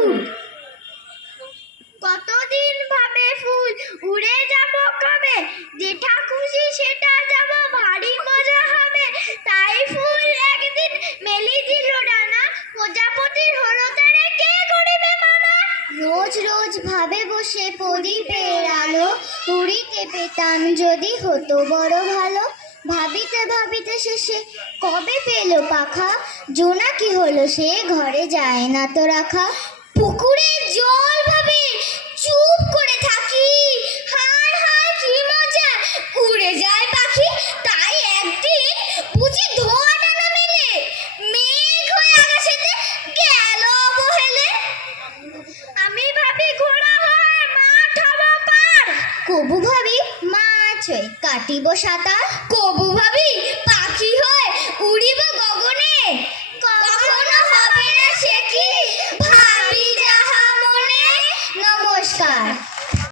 ফুল। কতদিন ভাবে ফুল উড়ে যাব কবে, যেটা খুশি সেটা যাব, ভারী মজা হবে। তাই ফুল একদিন মেলি দিল ডানা, প্রজাপতির হলো তারে কে করিবে মানা। রোজ রোজ ভাবে বসে প্রদীপের আলো, উড়িতে পেতাম যদি হতো বড় ভালো। ভাবিতে ভাবিতে শেষে কবে পেল পাখা, জোনাকি হলো সে ঘরে যায় না তো রাখা। পুকুরের জল ভাবে চুপ করে থাকি, হায় হায় কি মজা উড়ে যায় পাখি। তাই একদিন বুঝি ধোয়া ডানা মেলে, মেঘ হয়ে আকাশেতে গেল অবহেলে। আমি ভাবি ঘোড়া হয় মাঠ হব পার, কবু ভাবি মাছ হয়ে কাটিব সাঁতার, কবু ভাবি পাখি হয়ে উড়িব গগনে। কখনো হবে না সে কি ভাবি যাহা মনে। নমস্কার।